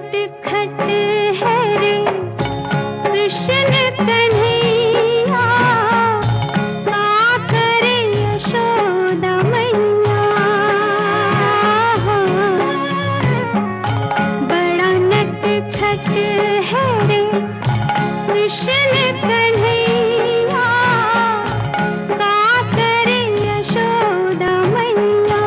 नटखट है रे कृष्ण कन्हैया, का करे यशोदा मैया। बड़ा नटखट है रे कृष्ण कन्हैया, का करे यशोदा मैया।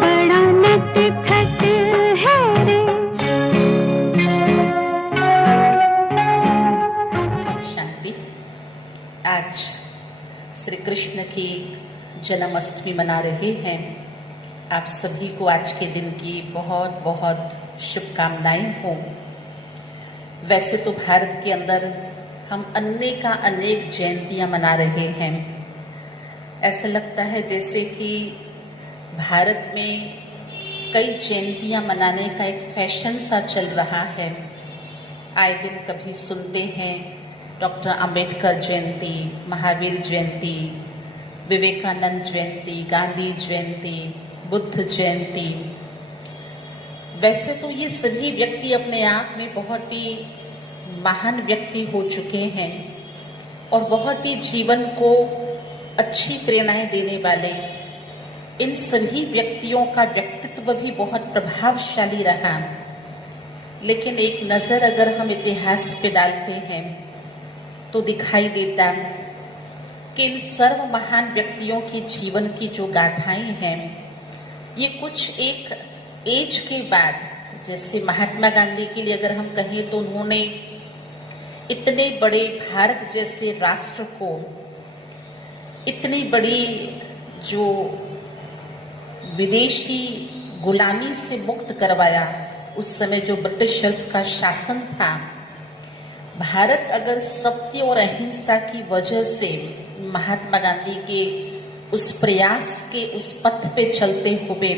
बड़ा नटखट है रे। शांति। आज श्री कृष्ण की जन्माष्टमी मना रहे हैं। आप सभी को आज के दिन की बहुत बहुत शुभकामनाएं हो। वैसे तो भारत के अंदर हम अनेक जयंतियां मना रहे हैं। ऐसा लगता है जैसे कि भारत में कई जयंतियां मनाने का एक फैशन सा चल रहा है। आए दिन कभी सुनते हैं डॉक्टर अंबेडकर जयंती, महावीर जयंती, विवेकानंद जयंती, गांधी जयंती, बुद्ध जयंती। वैसे तो ये सभी व्यक्ति अपने आप में बहुत ही महान व्यक्ति हो चुके हैं और बहुत ही जीवन को अच्छी प्रेरणाएं देने वाले। इन सभी व्यक्तियों का व्यक्तित्व भी बहुत प्रभावशाली रहा। लेकिन एक नज़र अगर हम इतिहास पे डालते हैं तो दिखाई देता कि इन सर्व महान व्यक्तियों के जीवन की जो गाथाएं हैं, ये कुछ एक एज के बाद, जैसे महात्मा गांधी के लिए अगर हम कहें तो उन्होंने इतने बड़े भारत जैसे राष्ट्र को इतनी बड़ी जो विदेशी गुलामी से मुक्त करवाया। उस समय जो ब्रिटिशर्स का शासन था, भारत अगर सत्य और अहिंसा की वजह से महात्मा गांधी के उस प्रयास के उस पथ पे चलते हुए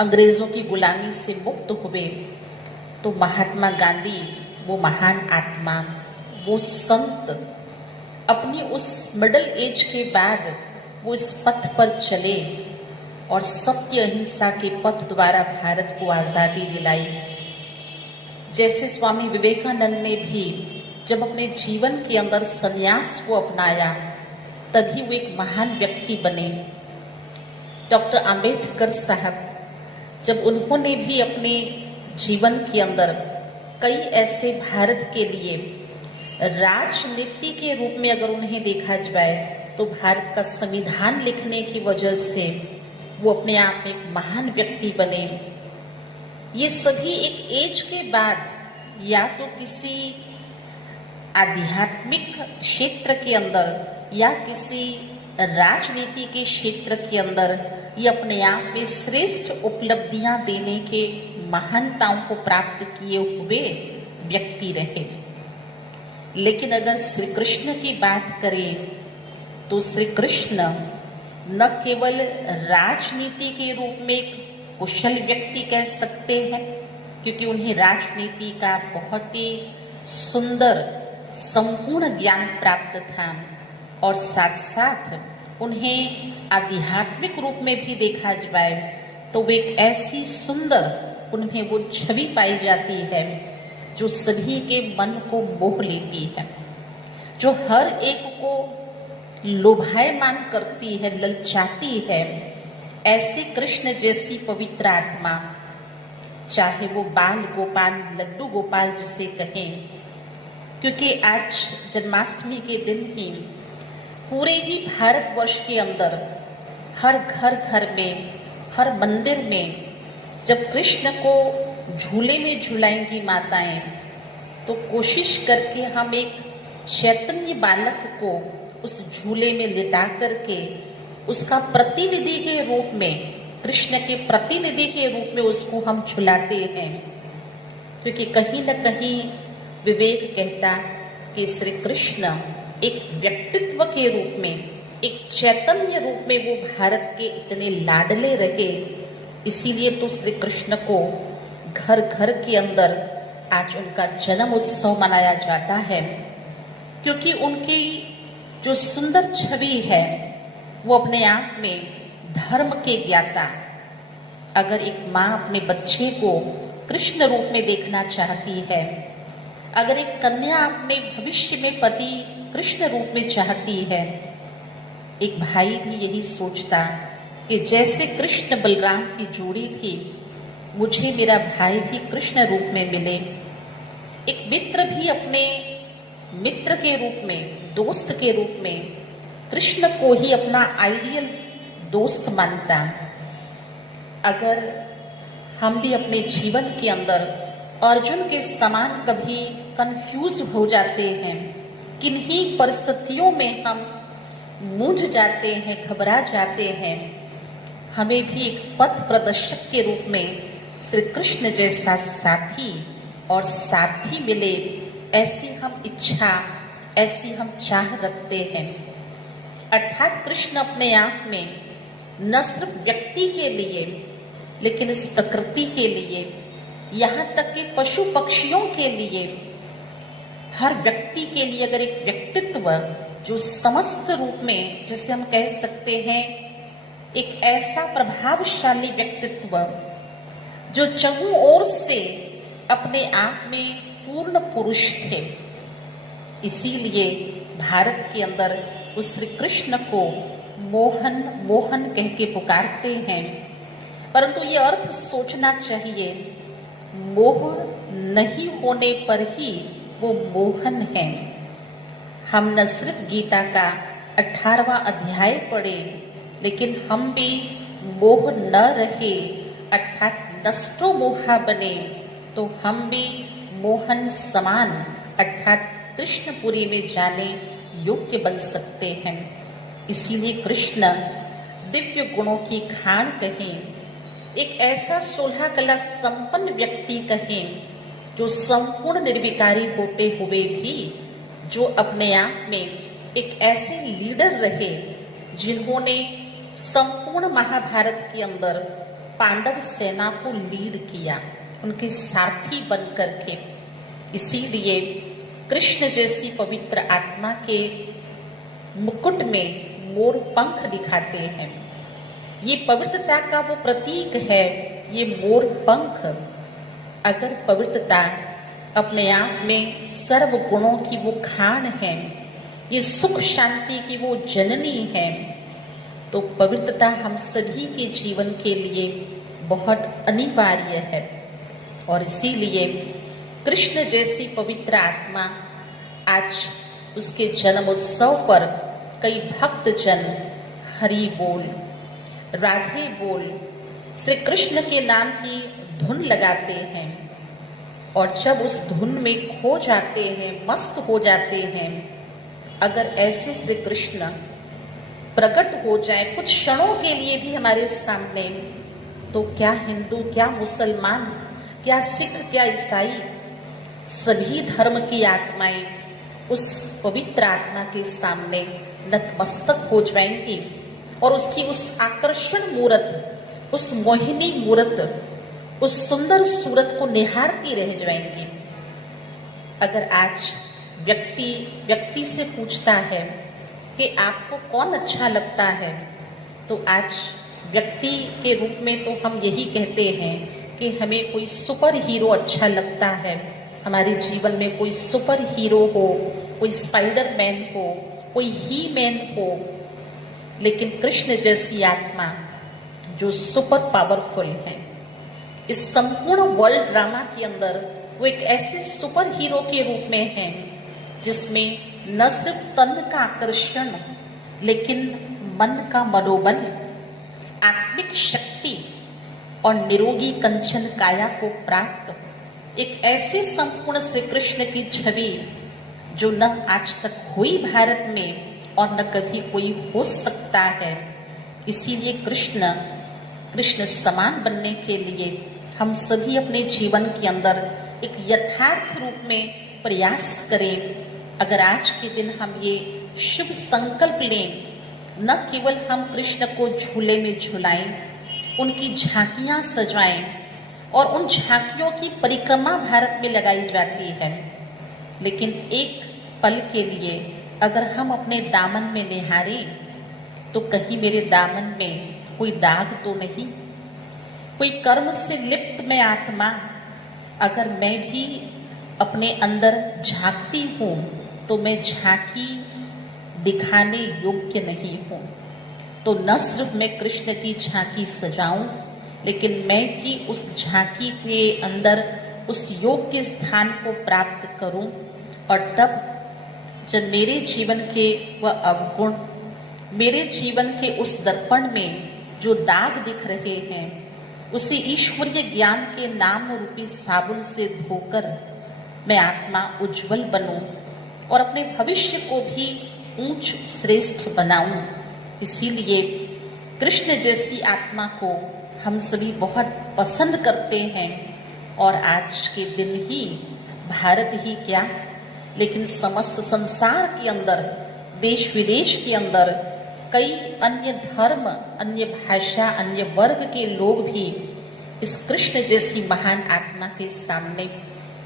अंग्रेजों की गुलामी से मुक्त हुए, तो महात्मा गांधी वो महान आत्मा, वो संत अपनी उस मिडिल एज के बाद वो इस पथ पर चले और सत्य अहिंसा के पथ द्वारा भारत को आज़ादी दिलाई। जैसे स्वामी विवेकानंद ने भी जब अपने जीवन के अंदर संन्यास को अपनाया, तभी वो एक महान व्यक्ति बने। डॉक्टर अंबेडकर साहब, जब उन्होंने भी अपने जीवन के अंदर कई ऐसे भारत के लिए राजनीति के रूप में अगर उन्हें देखा जाए तो भारत का संविधान लिखने की वजह से वो अपने आप में एक महान व्यक्ति बने। ये सभी एक एज के बाद या तो किसी आध्यात्मिक क्षेत्र के अंदर या किसी राजनीति के क्षेत्र के अंदर ये अपने आप में श्रेष्ठ उपलब्धियां देने के महानताओं को प्राप्त किए हुए व्यक्ति रहे। लेकिन अगर श्री कृष्ण की बात करें तो श्री कृष्ण न केवल राजनीति के रूप में एक कुशल व्यक्ति कह सकते हैं, क्योंकि उन्हें राजनीति का बहुत ही सुंदर संपूर्ण ज्ञान प्राप्त था, और साथ साथ उन्हें आध्यात्मिक रूप में भी देखा जाए तो वे एक ऐसी सुंदर उनमें वो छवि पाई जाती है जो सभी के मन को मोह लेती है, जो हर एक को लोभायमान करती है, ललचाती है। ऐसे कृष्ण जैसी पवित्र आत्मा, चाहे वो बाल गोपाल, लड्डू गोपाल जिसे कहें, क्योंकि आज जन्माष्टमी के दिन ही पूरे ही भारतवर्ष के अंदर हर घर में, हर मंदिर में जब कृष्ण को झूले में झुलाएंगी माताएं, तो कोशिश करके हम एक चैतन्य बालक को उस झूले में लिटा करके उसका प्रतिनिधि के रूप में, कृष्ण के प्रतिनिधि के रूप में उसको हम झुलाते हैं। क्योंकि कहीं न कहीं विवेक कहता कि श्री कृष्ण एक व्यक्तित्व के रूप में, एक चैतन्य रूप में वो भारत के इतने लाडले रहे। इसीलिए तो श्री कृष्ण को घर घर के अंदर आज उनका जन्म उत्सव मनाया जाता है, क्योंकि उनकी जो सुंदर छवि है वो अपने आप में धर्म के ज्ञाता, अगर एक माँ अपने बच्चे को कृष्ण रूप में देखना चाहती है, अगर एक कन्या अपने भविष्य में पति कृष्ण रूप में चाहती है, एक भाई भी यही सोचता कि जैसे कृष्ण बलराम की जोड़ी थी, मुझे मेरा भाई भी कृष्ण रूप में मिले। एक मित्र भी अपने मित्र के रूप में, दोस्त के रूप में कृष्ण को ही अपना आइडियल दोस्त मानता। अगर हम भी अपने जीवन के अंदर अर्जुन के समान कभी कंफ्यूज हो जाते हैं, किन्हीं परिस्थितियों में हम मूंझ जाते हैं, घबरा जाते हैं, हमें भी एक पथ प्रदर्शक के रूप में श्री कृष्ण जैसा साथी और साथी मिले, ऐसी हम इच्छा, ऐसी हम चाह रखते हैं। अर्थात कृष्ण अपने आप में न सिर्फ व्यक्ति के लिए, लेकिन इस प्रकृति के लिए, यहाँ तक कि पशु पक्षियों के लिए, हर व्यक्ति के लिए अगर एक व्यक्तित्व जो समस्त रूप में, जिसे हम कह सकते हैं एक ऐसा प्रभावशाली व्यक्तित्व जो चहुं ओर से अपने आप में पूर्ण पुरुष थे, इसीलिए भारत के अंदर उस श्री कृष्ण को मोहन मोहन कह के पुकारते हैं। परंतु ये अर्थ सोचना चाहिए, मोह नहीं होने पर ही वो मोहन है। हम न सिर्फ गीता का 18वां अध्याय पढ़े, लेकिन हम भी मोह न रहे, अर्थात नष्टो मोहा बने, तो हम भी मोहन समान अर्थात कृष्णपुरी में जाने योग्य बन सकते हैं। इसीलिए कृष्ण दिव्य गुणों की खान कहें, एक ऐसा 16 कला संपन्न व्यक्ति कहें जो संपूर्ण निर्विकारी होते हुए भी जो अपने आप में एक ऐसे लीडर रहे जिन्होंने संपूर्ण महाभारत के अंदर पांडव सेना को लीड किया, उनके सारथी बन करके। इसीलिए कृष्ण जैसी पवित्र आत्मा के मुकुट में मोर पंख दिखाते हैं। ये पवित्रता का वो प्रतीक है, ये मोर पंख। अगर पवित्रता अपने आप में सर्व गुणों की वो खान है, ये सुख शांति की वो जननी है, तो पवित्रता हम सभी के जीवन के लिए बहुत अनिवार्य है। और इसीलिए कृष्ण जैसी पवित्र आत्मा आज उसके जन्म उत्सव पर कई भक्त जन हरि बोल, राधे बोल, श्री कृष्ण के नाम की धुन लगाते हैं। और जब उस धुन में खो जाते हैं, मस्त हो जाते हैं, अगर ऐसे श्री कृष्ण प्रकट हो जाए कुछ क्षणों के लिए भी हमारे सामने, तो क्या हिंदू, क्या मुसलमान, क्या सिख, क्या ईसाई, सभी धर्म की आत्माएं उस पवित्र आत्मा के सामने नतमस्तक हो जाएंगी और उसकी उस आकर्षण मूर्त, उस मोहिनी मूर्त, उस सुंदर सूरत को निहारती रह जाएंगी। अगर आज व्यक्ति से पूछता है कि आपको कौन अच्छा लगता है, तो आज व्यक्ति के रूप में तो हम यही कहते हैं कि हमें कोई सुपर हीरो अच्छा लगता है, हमारे जीवन में कोई सुपर हीरो हो, कोई स्पाइडरमैन हो, कोई ही मैन हो। लेकिन कृष्ण जैसी आत्मा जो सुपर पावरफुल है, इस संपूर्ण वर्ल्ड ड्रामा के अंदर वो एक ऐसे सुपर हीरो के रूप में है जिसमें न सिर्फ तन का आकर्षण, लेकिन मन का मनोबल, आत्मिक शक्ति और निरोगी कंचन काया को प्राप्त एक ऐसे संपूर्ण श्री कृष्ण की छवि जो न आज तक हुई भारत में और न कभी कोई हो सकता है। इसीलिए कृष्ण समान बनने के लिए हम सभी अपने जीवन के अंदर एक यथार्थ रूप में प्रयास करें। अगर आज के दिन हम ये शुभ संकल्प लें, न केवल हम कृष्ण को झूले में झुलाएं, उनकी झांकियां सजाएं और उन झांकियों की परिक्रमा भारत में लगाई जाती है, लेकिन एक पल के लिए अगर हम अपने दामन में निहारें तो कहीं मेरे दामन में कोई दाग तो नहीं, कोई कर्म से लिप्त मैं आत्मा अगर मैं भी अपने अंदर झांकती हूँ तो मैं झांकी दिखाने योग्य नहीं हूँ। तो न सिर्फ मैं कृष्ण की झांकी सजाऊं, लेकिन मैं भी उस झांकी के अंदर उस योग्य स्थान को प्राप्त करूं, और तब जब मेरे जीवन के वह अवगुण, मेरे जीवन के उस दर्पण में जो दाग दिख रहे हैं, उसी ईश्वरीय ज्ञान के नाम रूपी साबुन से धोकर मैं आत्मा उज्जवल बनूं और अपने भविष्य को भी ऊंच श्रेष्ठ बनाऊं। इसीलिए कृष्ण जैसी आत्मा को हम सभी बहुत पसंद करते हैं, और आज के दिन ही भारत ही क्या, लेकिन समस्त संसार के अंदर, देश विदेश के अंदर कई अन्य धर्म, अन्य भाषा, अन्य वर्ग के लोग भी इस कृष्ण जैसी महान आत्मा के सामने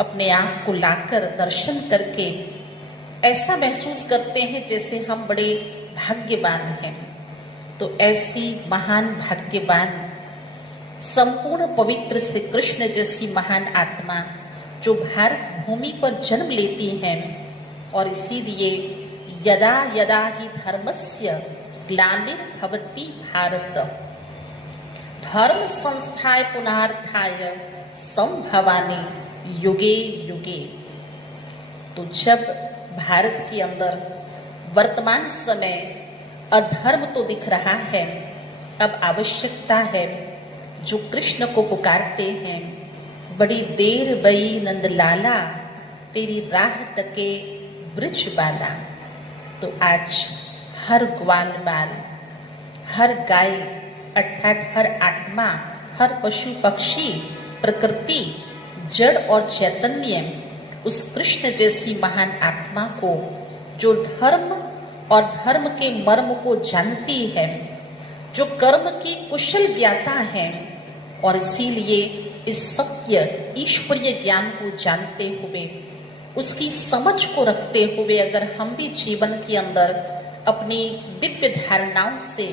अपने आप को लाकर दर्शन करके ऐसा महसूस करते हैं जैसे हम बड़े भाग्यवान हैं। तो ऐसी महान भाग्यवान संपूर्ण पवित्र श्री कृष्ण जैसी महान आत्मा जो भारत भूमि पर जन्म लेती हैं, और इसीलिए यदा यदा ही धर्मस्य ग्लानिर्भवति भारत धर्म संस्थाय पुनरुत्थाय संभवानि युगे युगे। तो जब भारत के अंदर वर्तमान समय अधर्म तो दिख रहा है, अब आवश्यकता है जो कृष्ण को पुकारते हैं, बड़ी देर बई नंदलाला तेरी राह तके ब्रज बाला। तो आज हर ग्वाल बाल, हर गाय अर्थात हर आत्मा, हर पशु पक्षी, प्रकृति, जड़ और चैतन्य उस कृष्ण जैसी महान आत्मा को, जो धर्म और धर्म के मर्म को जानती है, जो कर्म की कुशल ज्ञाता है, और इसीलिए इस सत्य ईश्वरीय ज्ञान को जानते हुए, उसकी समझ को रखते हुए अगर हम भी जीवन के अंदर अपनी दिव्य धारणाओं से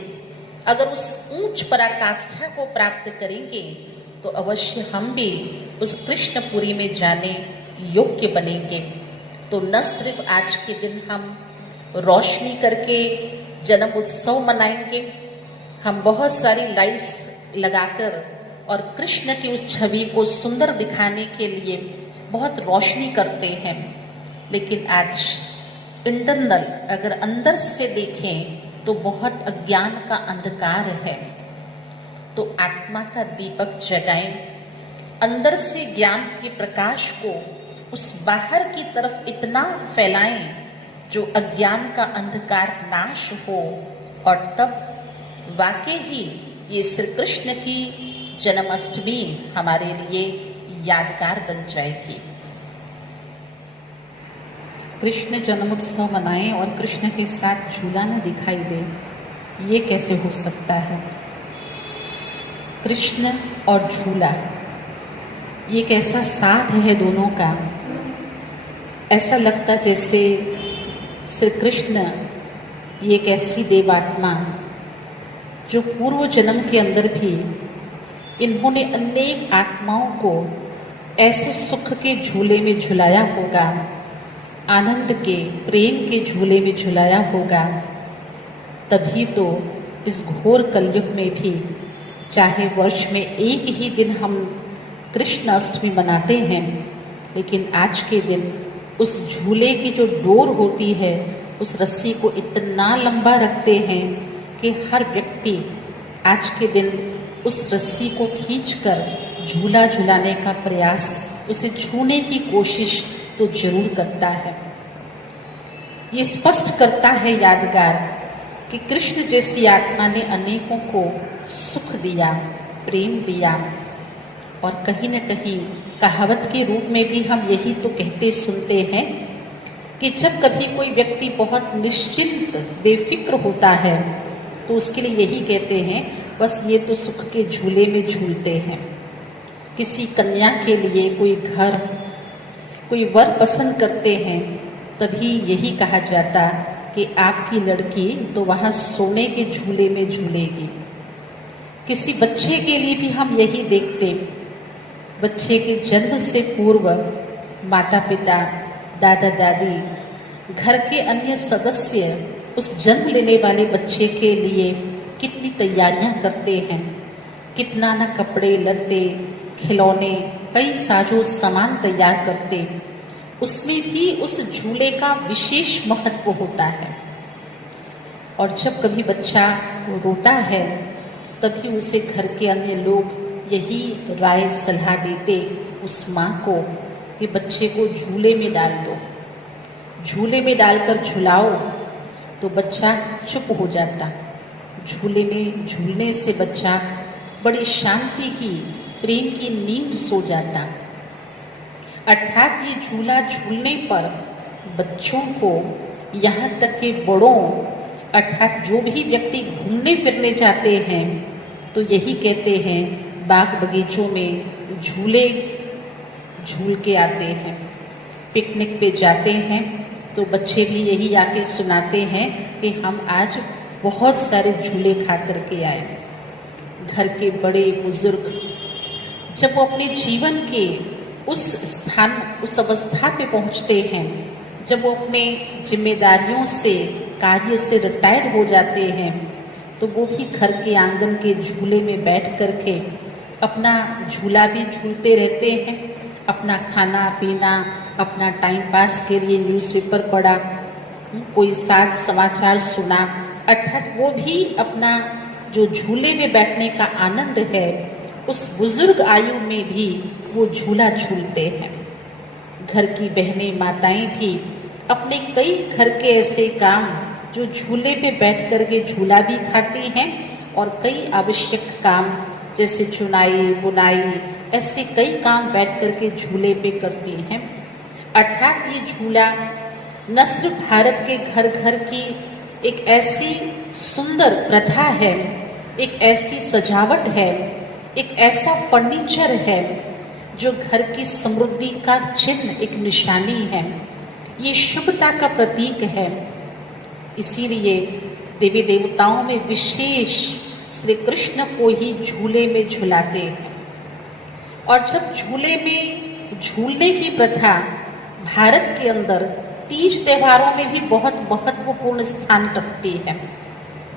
अगर उस ऊंच पराकाष्ठा को प्राप्त करेंगे, तो अवश्य हम भी उस कृष्णपुरी में जाने योग्य बनेंगे। तो न सिर्फ आज के दिन हम रोशनी करके जन्म उत्सव मनाएंगे, हम बहुत सारी लाइट्स लगाकर और कृष्ण की उस छवि को सुंदर दिखाने के लिए बहुत रोशनी करते हैं, लेकिन आज इंटरनल अगर अंदर से देखें तो बहुत अज्ञान का अंधकार है। तो आत्मा का दीपक जगाएं, अंदर से ज्ञान के प्रकाश को उस बाहर की तरफ इतना फैलाएं जो अज्ञान का अंधकार नाश हो, और तब वाकई ही ये श्री कृष्ण की जन्माष्टमी हमारे लिए यादगार बन जाएगी। कृष्ण जन्मोत्सव मनाएं और कृष्ण के साथ झूला न दिखाई दे, ये कैसे हो सकता है? कृष्ण और झूला ये एक ऐसा साथ है दोनों का, ऐसा लगता जैसे श्री कृष्ण ये एक ऐसी देवात्मा जो पूर्व जन्म के अंदर भी इन्होंने अनेक आत्माओं को ऐसे सुख के झूले में झुलाया होगा, आनंद के प्रेम के झूले में झुलाया होगा। तभी तो इस घोर कलयुग में भी, चाहे वर्ष में एक ही दिन हम कृष्ण अष्टमी मनाते हैं, लेकिन आज के दिन उस झूले की जो डोर होती है, उस रस्सी को इतना लंबा रखते हैं कि हर व्यक्ति आज के दिन उस रस्सी को खींचकर झूला झुलाने का प्रयास, उसे छूने की कोशिश तो जरूर करता है। ये स्पष्ट करता है यादगार कि कृष्ण जैसी आत्मा ने अनेकों को सुख दिया, प्रेम दिया, और कहीं न कहीं कहावत के रूप में भी हम यही तो कहते सुनते हैं कि जब कभी कोई व्यक्ति बहुत निश्चिंत बेफिक्र होता है तो उसके लिए यही कहते हैं, बस ये तो सुख के झूले में झूलते हैं। किसी कन्या के लिए कोई घर, कोई वर पसंद करते हैं, तभी यही कहा जाता कि आपकी लड़की तो वहाँ सोने के झूले में झूलेगी। किसी बच्चे के लिए भी हम यही देखते, बच्चे के जन्म से पूर्व माता पिता, दादा दादी, घर के अन्य सदस्य उस जन्म लेने वाले बच्चे के लिए कितनी तैयारियां करते हैं, कितना ना कपड़े लत्ते, खिलौने, कई साजो सामान तैयार करते। उसमें भी उस झूले का विशेष महत्व होता है। और जब कभी बच्चा रोता है तभी उसे घर के अन्य लोग यही राय सलाह देते उस माँ को कि बच्चे को झूले में डाल दो, झूले में डालकर झुलाओ तो बच्चा चुप हो जाता। झूले में झूलने से बच्चा बड़ी शांति की, प्रेम की नींद सो जाता। अर्थात ये झूला झूलने पर बच्चों को, यहाँ तक कि बड़ों, अर्थात जो भी व्यक्ति घूमने फिरने जाते हैं तो यही कहते हैं, बाग बगीचों में झूले झूल के आते हैं। पिकनिक पे जाते हैं तो बच्चे भी यही आके सुनाते हैं कि हम आज बहुत सारे झूले खा करके आए। घर के बड़े बुजुर्ग जब वो अपने जीवन के उस स्थान, उस अवस्था पे पहुंचते हैं, जब वो अपने जिम्मेदारियों से, कार्य से रिटायर्ड हो जाते हैं, तो वो भी घर के आंगन के झूले में बैठ करके अपना झूला भी झूलते रहते हैं। अपना खाना पीना, अपना टाइम पास के लिए न्यूज़पेपर पढ़ा, कोई साथ समाचार सुना, अर्थात वो भी अपना जो झूले में बैठने का आनंद है उस बुजुर्ग आयु में भी वो झूला झूलते हैं। घर की बहनें, माताएं भी अपने कई घर के ऐसे काम जो झूले पे बैठ कर के झूला भी खाती हैं और कई आवश्यक काम जैसे चुनाई, बुनाई, ऐसे कई काम बैठ कर के झूले पे करती हैं। अर्थात ये झूला न सिर्फ भारत के घर घर की एक ऐसी सुंदर प्रथा है, एक ऐसी सजावट है, एक ऐसा फर्नीचर है जो घर की समृद्धि का चिन्ह, एक निशानी है, ये शुभता का प्रतीक है। इसीलिए देवी देवताओं में विशेष श्री कृष्ण को ही झूले में झुलाते हैं। और जब झूले में झूलने की प्रथा भारत के अंदर तीज त्योहारों में भी बहुत महत्वपूर्ण स्थान रखती है,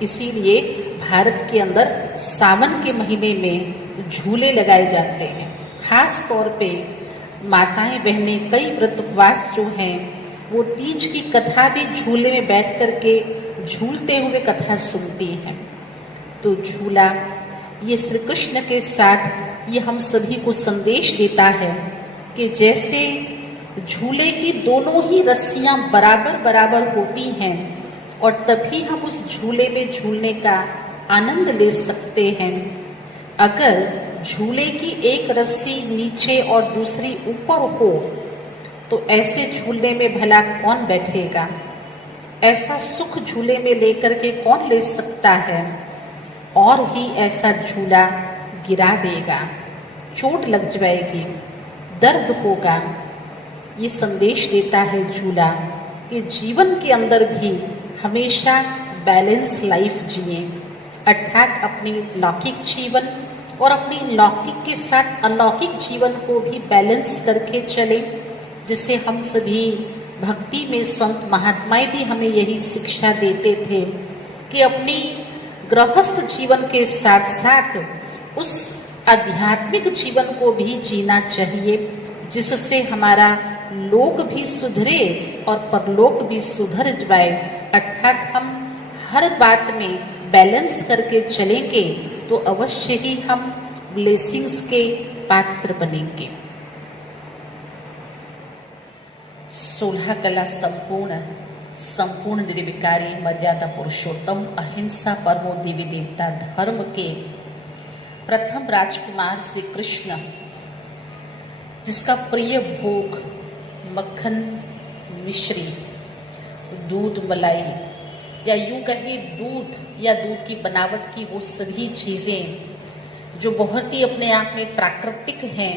इसीलिए भारत के अंदर सावन के महीने में झूले लगाए जाते हैं। खास तौर पे माताएं बहनें कई व्रतवास जो हैं वो तीज की कथा भी झूले में बैठ कर के झूलते हुए कथा सुनती हैं। तो झूला ये श्री कृष्ण के साथ ये हम सभी को संदेश देता है कि जैसे झूले की दोनों ही रस्सियां बराबर बराबर होती हैं और तभी हम उस झूले में झूलने का आनंद ले सकते हैं। अगर झूले की एक रस्सी नीचे और दूसरी ऊपर हो तो ऐसे झूले में भला कौन बैठेगा? ऐसा सुख झूले में लेकर के कौन ले सकता है? और ही ऐसा झूला गिरा देगा, चोट लग जाएगी, दर्द होगा। ये संदेश देता है झूला कि जीवन के अंदर भी हमेशा बैलेंस लाइफ जिए, अर्थात अपनी लौकिक जीवन और अपनी लौकिक के साथ अलौकिक जीवन को भी बैलेंस करके चले। जिसे हम सभी भक्ति में संत महात्माएं भी हमें यही शिक्षा देते थे कि अपनी गृहस्थ जीवन के साथ साथ उस आध्यात्मिक जीवन को भी जीना चाहिए, जिससे हमारा लोक भी सुधरे और परलोक भी सुधर जाए। अर्थात हम हर बात में बैलेंस करके चलेंगे तो अवश्य ही हम ब्लेसिंग्स के पात्र बनेंगे। 16 कला संपूर्ण निर्विकारी मर्यादा पुरुषोत्तम अहिंसा परमो देवी देवता धर्म के प्रथम राजकुमार श्री कृष्ण, जिसका प्रिय भोग मक्खन, मिश्री, दूध, मलाई या यूं कहे दूध या दूध की बनावट की वो सभी चीज़ें जो बहुत ही अपने आप में प्राकृतिक हैं,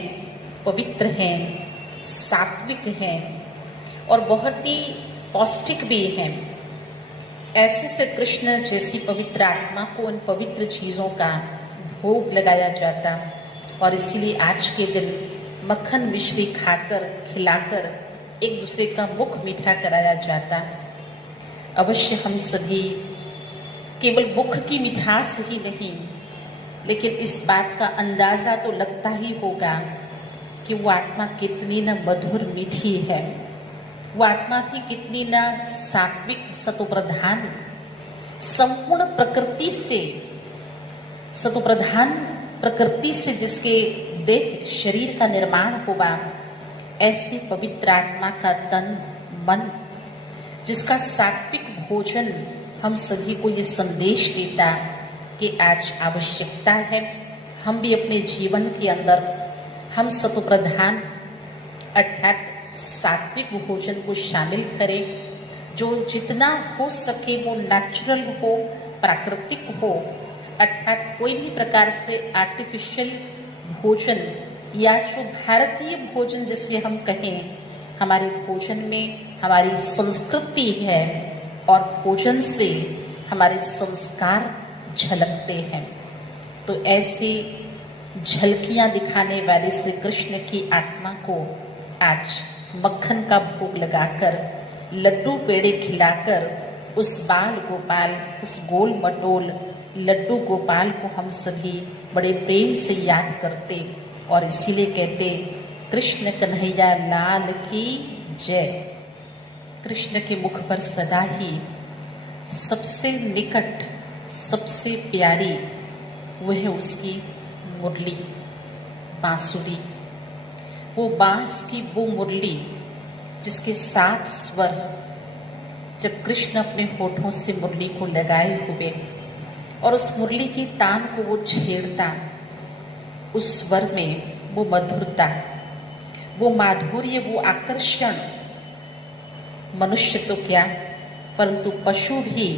पवित्र हैं, सात्विक हैं और बहुत ही पौष्टिक भी हैं, ऐसे से कृष्ण जैसी पवित्र आत्मा को इन पवित्र चीज़ों का भोग लगाया जाता और इसीलिए आज के दिन मक्खन मिश्री खाकर खिलाकर एक दूसरे का मुख मीठा कराया जाता। अवश्य हम सभी केवल मुख की मिठास ही नहीं, लेकिन इस बात का अंदाजा तो लगता ही होगा कि वो आत्मा कितनी न मधुर मीठी है, वो आत्मा भी कितनी न सात्विक सतोप्रधान, संपूर्ण प्रकृति से सतोप्रधान प्रकृति से जिसके देह शरीर का निर्माण हुआ, ऐसी पवित्र आत्मा का तन मन, जिसका सात्विक भोजन हम सभी को ये संदेश देता कि आज आवश्यकता है हम भी अपने जीवन के अंदर हम सतोप्रधान अर्थात सात्विक भोजन को शामिल करें, जो जितना हो सके वो नेचुरल हो, प्राकृतिक हो, अर्थात कोई भी प्रकार से आर्टिफिशियल भोजन या जो भारतीय भोजन जिसे हम कहें, हमारे भोजन में हमारी संस्कृति है और भोजन से हमारे संस्कार झलकते हैं। तो ऐसी झलकियां दिखाने वाले श्री कृष्ण की आत्मा को आज मक्खन का भोग लगाकर, लड्डू पेड़े खिलाकर उस बाल गोपाल, उस गोल मटोल लड्डू गोपाल को हम सभी बड़े प्रेम से याद करते और इसीलिए कहते कृष्ण कन्हैया लाल की जय। कृष्ण के मुख पर सदा ही सबसे निकट, सबसे प्यारी वह उसकी मुरली, बांसुरी, वो बांस की वो मुरली जिसके 7 स्वर जब कृष्ण अपने होठों से मुरली को लगाए हुए और उस मुरली की तान को वो छेड़ता, उस स्वर में वो मधुरता, वो माधुर्य, वो आकर्षण, मनुष्य तो क्या परंतु पशु भी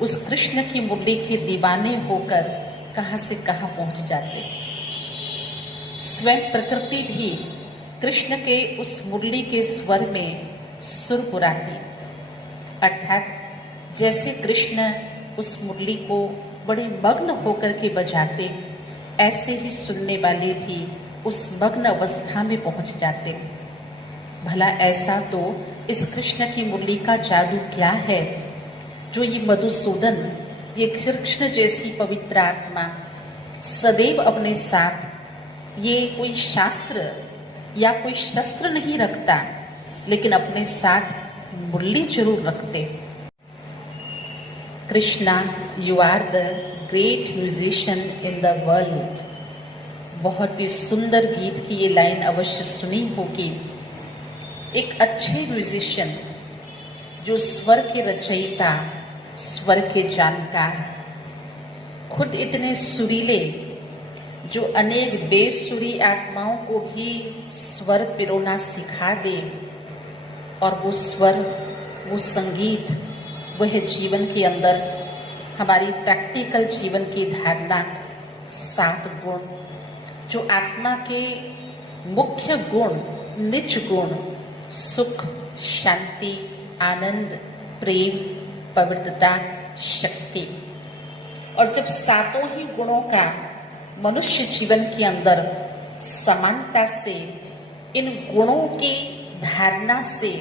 उस कृष्ण की मुरली के दीवाने होकर कहां से कहां पहुंच जाते। स्वयं प्रकृति भी कृष्ण के उस मुरली के स्वर में सुर पुराती, अर्थात जैसे कृष्ण उस मुरली को बड़े मग्न होकर के बजाते, ऐसे ही सुनने वाले भी उस मग्न अवस्था में पहुंच जाते। भला ऐसा तो इस कृष्ण की मुरली का जादू क्या है जो ये मधुसूदन, ये कृष्ण जैसी पवित्र आत्मा सदैव अपने साथ, ये कोई शास्त्र या कोई शस्त्र नहीं रखता, लेकिन अपने साथ मुरली जरूर रखते। Krishna, you are the great musician in the world. बहुत ही सुंदर गीत की ये लाइन अवश्य सुनी होगी। एक अच्छे म्यूजिशियन जो स्वर के रचयिता, स्वर के जानकार, खुद इतने सुरीले, जो अनेक बेसुरी आत्माओं को भी स्वर पिरोना सिखा दे, और वो स्वर, वो संगीत, वह जीवन के अंदर हमारी प्रैक्टिकल जीवन की धारणा 7 गुण, जो आत्मा के मुख्य गुण, निज गुण, सुख, शांति, आनंद, प्रेम, पवित्रता, शक्ति, और जब 7 ही गुणों का मनुष्य जीवन के अंदर समानता से, इन गुणों की धारणा से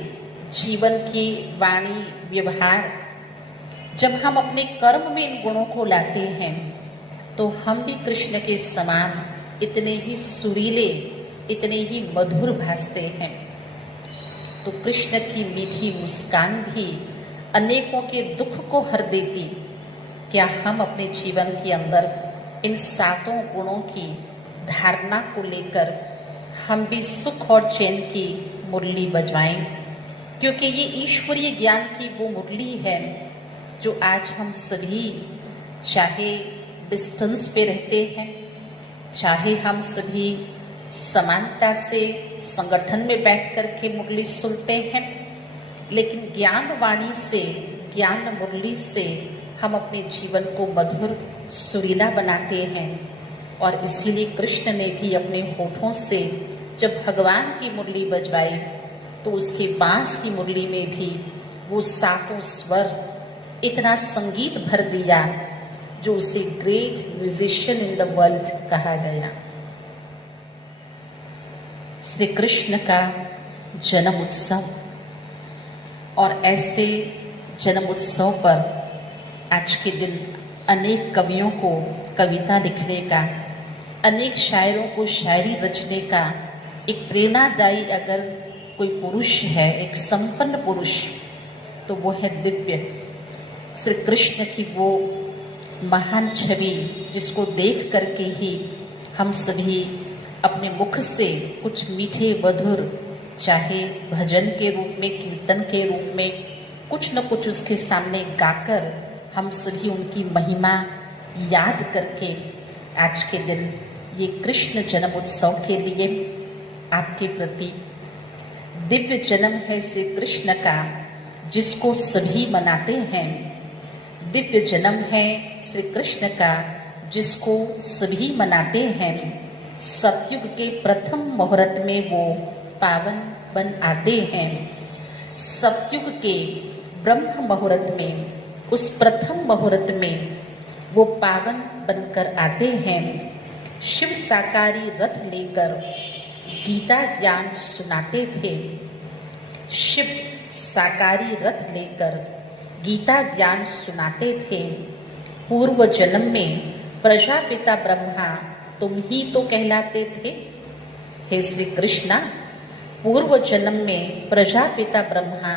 जीवन की वाणी, व्यवहार, जब हम अपने कर्म में इन गुणों को लाते हैं, तो हम भी कृष्ण के समान इतने ही सुरीले, इतने ही मधुर भासते हैं। तो कृष्ण की मीठी मुस्कान भी अनेकों के दुख को हर देती। क्या हम अपने जीवन के अंदर इन 7 गुणों की धारणा को लेकर हम भी सुख और चैन की मुरली बजवाएं? क्योंकि ये ईश्वरीय ज्ञान की वो मुरली है जो आज हम सभी, चाहे डिस्टेंस पे रहते हैं, चाहे हम सभी समानता से संगठन में बैठ कर के मुरली सुनते हैं, लेकिन ज्ञान वाणी से, ज्ञान मुरली से हम अपने जीवन को मधुर, सुरीला बनाते हैं। और इसीलिए कृष्ण ने भी अपने होठों से जब भगवान की मुरली बजवाई, तो उसके बांस की मुरली में भी वो 7 स्वर, इतना संगीत भर दिया जो उसे great musician in the world कहा गया। श्री कृष्ण का जन्म उत्सव, और ऐसे जन्म उत्सव पर आज के दिन अनेक कवियों को कविता लिखने का, अनेक शायरों को शायरी रचने का एक प्रेरणादायी अगर कोई पुरुष है, एक संपन्न पुरुष, तो वो है दिव्य श्री कृष्ण की वो महान छवि, जिसको देख करके ही हम सभी अपने मुख से कुछ मीठे मधुर, चाहे भजन के रूप में, कीर्तन के रूप में, कुछ न कुछ उसके सामने गाकर हम सभी उनकी महिमा याद करके आज के दिन ये कृष्ण जन्म उत्सव के लिए आपके प्रति दिव्य जन्म है श्री कृष्ण का, जिसको सभी मनाते हैं। दिव्य जन्म है श्री कृष्ण का, जिसको सभी मनाते हैं। सतयुग के प्रथम मुहूर्त में वो पावन बन आते हैं। सतयुग के ब्रह्म मुहूर्त में, उस प्रथम मुहूर्त में वो पावन बनकर आते हैं। शिव साकारी रथ लेकर गीता ज्ञान सुनाते थे। शिव साकारी रथ लेकर गीता ज्ञान सुनाते थे। पूर्व जन्म में प्रजापिता ब्रह्मा तुम ही तो कहलाते थे। हे श्री कृष्णा, पूर्व जन्म में प्रजापिता ब्रह्मा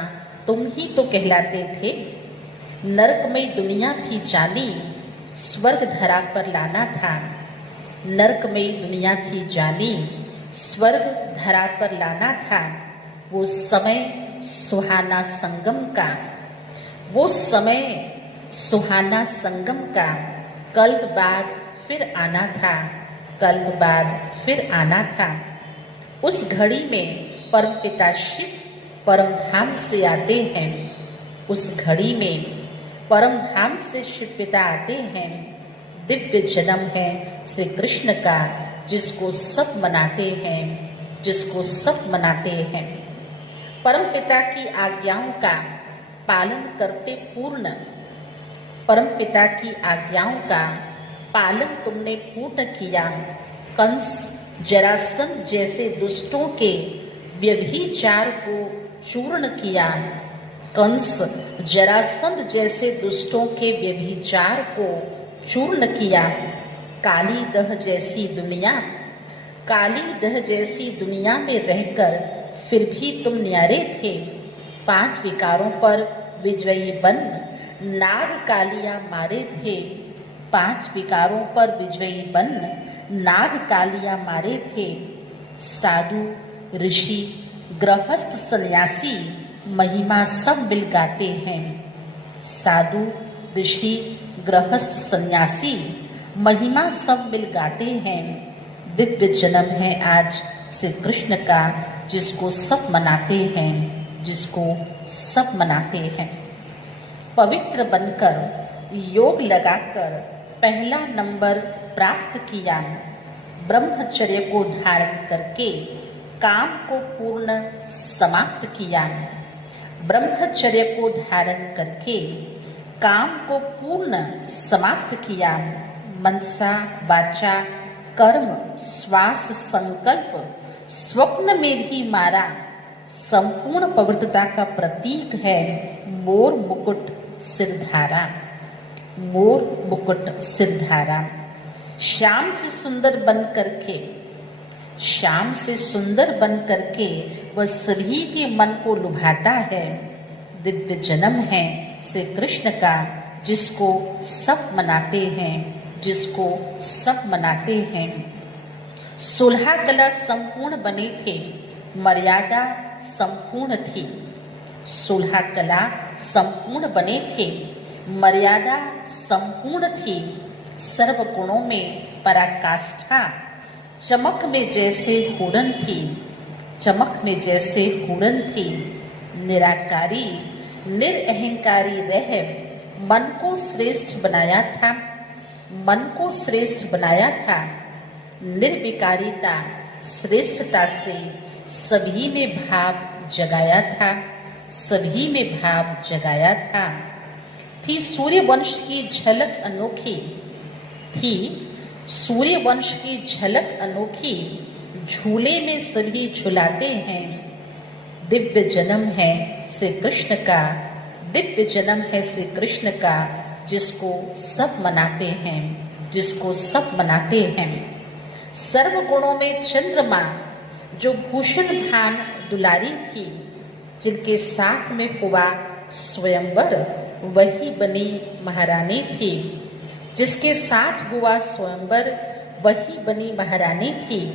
तुम ही तो कहलाते थे। नरकमयी दुनिया थी जानी, स्वर्ग धरा पर लाना था। नरकमयी दुनिया थी जानी, स्वर्ग धरा पर लाना था। वो समय सुहाना संगम का, वो समय सुहाना संगम का, कल्प बाद फिर आना था, कल्प बाद फिर आना था। उस घड़ी में परमपिता शिव परम धाम से आते हैं। उस घड़ी में परम धाम से शिव पिता आते हैं। दिव्य जन्म है श्री कृष्ण का, जिसको सब मनाते हैं, जिसको सब मनाते हैं। परम पिता की आज्ञाओं का पालन करते पूर्ण, परम पिता की आज्ञाओं का पालन तुमने पूर्ण किया। कंस जरासंध जैसे दुष्टों के व्यभिचार को चूर्ण किया। कंस जरासंध जैसे दुष्टों के व्यभिचार को चूर्ण किया। काली दह जैसी दुनिया, काली दह जैसी दुनिया में रहकर फिर भी तुम न्यारे थे। 5 विकारों पर विजयी बन नाग कालिया मारे थे। 5 विकारों पर विजयी बन नाग कालिया मारे थे। साधु ऋषि गृहस्थ सन्यासी महिमा सब मिल गाते हैं। साधु ऋषि गृहस्थ सन्यासी महिमा सब मिल गाते हैं। दिव्य जन्म है आज श्री कृष्ण का, जिसको सब मनाते हैं, जिसको सब मनाते हैं। पवित्र बनकर योग लगाकर पहला नंबर प्राप्त किया। ब्रह्मचर्य को धारण करके काम को पूर्ण समाप्त किया। ब्रह्मचर्य को धारण करके काम को पूर्ण समाप्त किया। मनसा वाचा कर्म श्वास संकल्प स्वप्न में भी मारा। संपूर्ण पवित्रता का प्रतीक है मोर मुकुट सिरधारा। मोर मुकुट सिरधारा। श्याम से सुंदर बन करके, श्याम से सुंदर बन करके वह सभी के मन को लुभाता है। दिव्य जन्म है श्री कृष्ण का, जिसको सब मनाते हैं, जिसको सब मनाते हैं। 16 कला संपूर्ण बने थे, मर्यादा संपूर्ण थी। 16 कला संपूर्ण बने थे, मर्यादा संपूर्ण थी। सर्व गुणों में पराकाष्ठा, चमक में जैसे पूरन थी, चमक में जैसे पूरन थी। निराकारी निरअहंकारी रह मन को श्रेष्ठ बनाया था, मन को श्रेष्ठ बनाया था। निर्विकारिता श्रेष्ठता से सभी में भाव जगाया था, सभी में भाव जगाया था। थी सूर्य वंश की झलक अनोखी, थी सूर्यवंश की झलक अनोखी, झूले में सभी झुलाते हैं। दिव्य जन्म है श्री कृष्ण का, दिव्य जन्म है श्री कृष्ण का, जिसको सब मनाते हैं, जिसको सब मनाते हैं। सर्व गुणों में चंद्रमा जो भूषण भान दुलारी थी, जिनके साथ में हुआ स्वयंवर, वही बनी महारानी थी। जिसके साथ हुआ स्वयंवर वही बनी महारानी थी।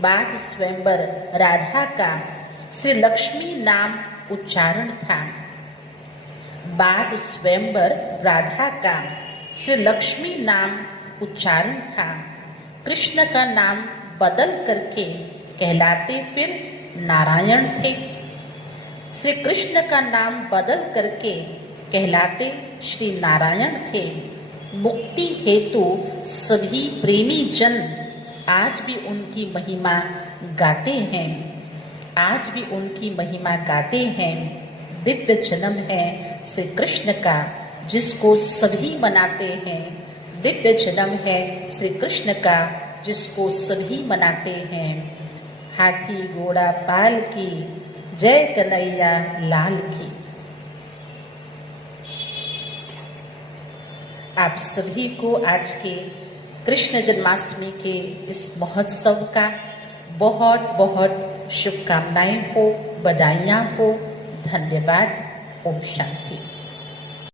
बाढ़ स्वयंवर राधा का श्री लक्ष्मी नाम उच्चारण था। बाढ़ स्वयंवर राधा का श्री लक्ष्मी नाम उच्चारण था। कृष्ण का नाम बदल करके कहलाते फिर नारायण थे। श्री कृष्ण का नाम बदल करके कहलाते श्री नारायण थे। मुक्ति हेतु सभी प्रेमी जन आज भी उनकी महिमा गाते हैं, आज भी उनकी महिमा गाते हैं। दिव्य जन्म है श्री कृष्ण का, जिसको सभी मनाते हैं। दिव्य जन्म है श्री कृष्ण का, जिसको सभी मनाते हैं। हाथी घोड़ा पाल की, जय कन्हैया लाल की। आप सभी को आज के कृष्ण जन्माष्टमी के इस महोत्सव का बहुत बहुत शुभकामनाएं हो, बधाइयाँ हो। धन्यवाद। ओम शांति।